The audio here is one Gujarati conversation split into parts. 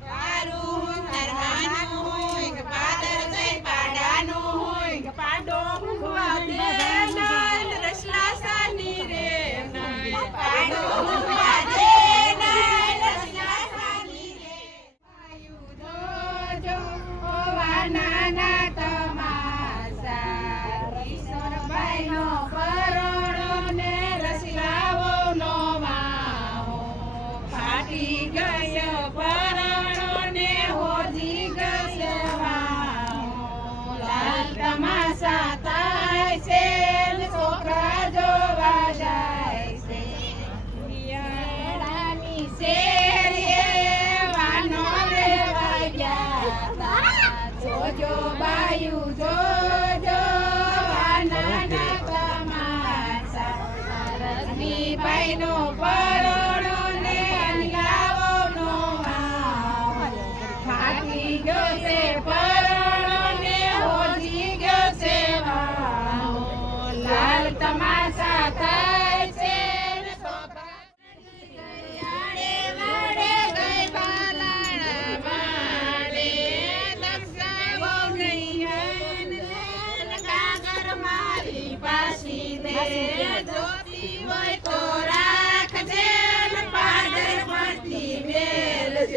Yeah.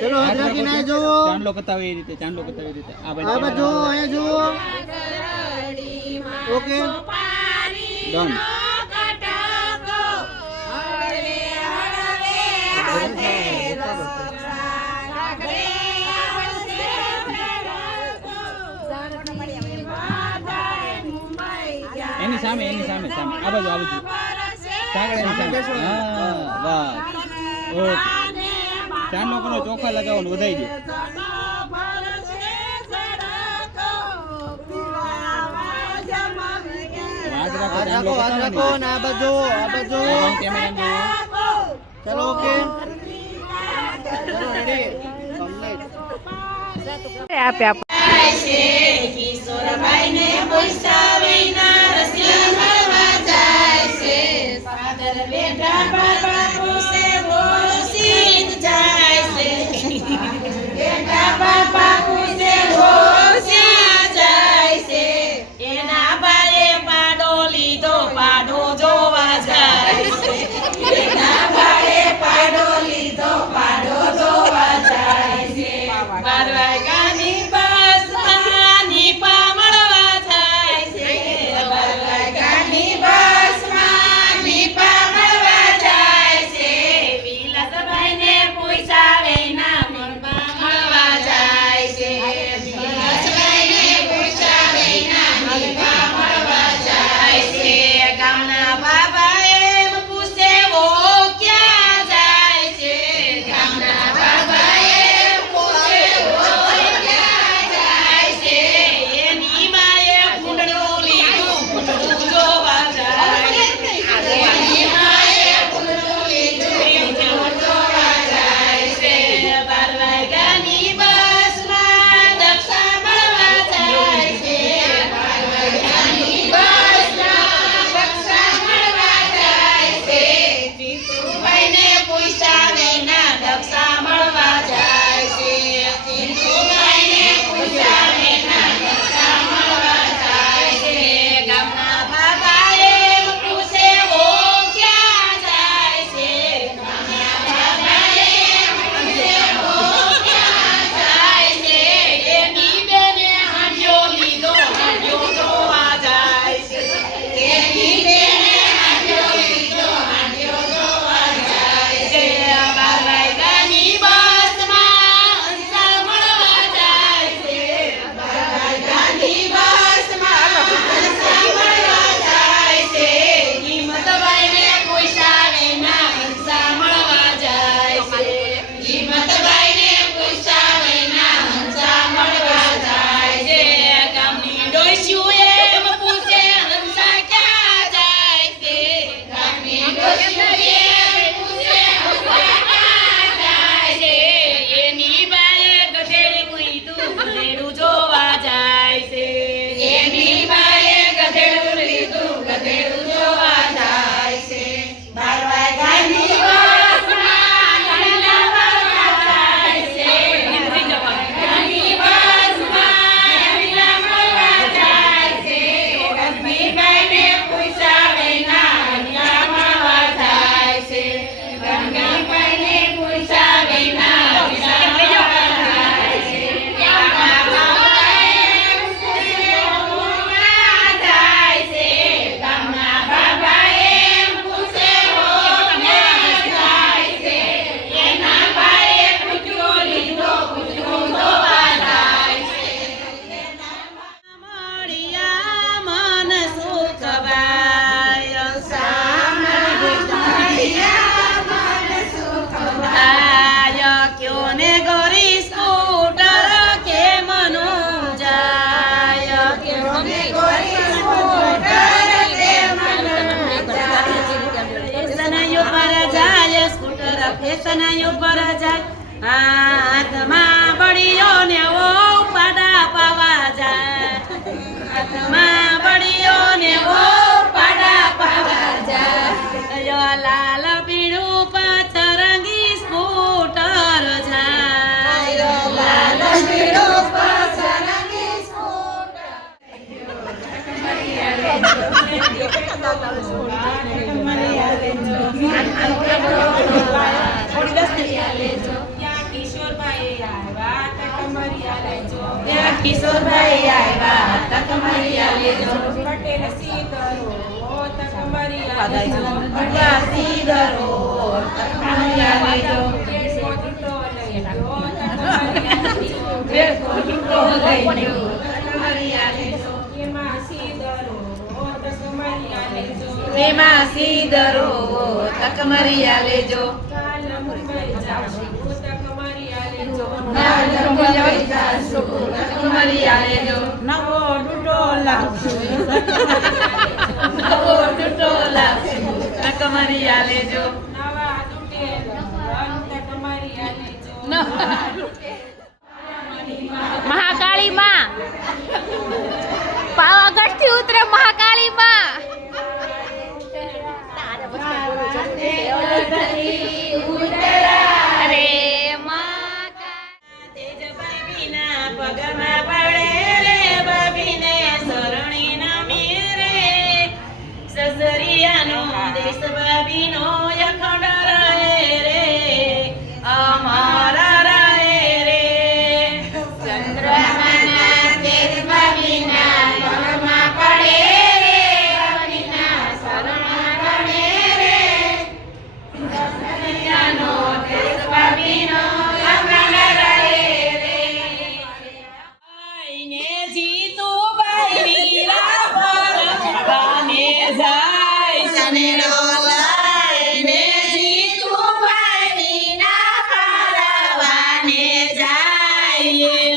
ચલો હજરતી ના જો ચાંદલો કતાવે એ રીતે ચાંદલો કતાવે એ રીતે. આ બાજુ આ બાજુ અહીંયા જો ઓકે. ડન એની સામે એની આ બાજુ આ બાજુ હા વાહ. ઓકે. ચાર નો ચોખા લગાવવાનું વધાઈ દે રાખો વાત રાખો ને આ બાજુ આ બાજુ ચલો ઓકે. આપે આપણે ફેશન ઉપર જાય. હાથમાં બળીઓ પાડા પાવા જાય. હાથમાં બળીઓ ને પાડા પાવા જાય. લાલ એમાં સીધરો તકમરિયા લેજો કાલ મુંબઈ જાઉં નવો ટૂટો લાગશું નવો ટૂટો લાગશું કમરી આલે નવા તૂટે અંત કમરી આલે જો. yeah.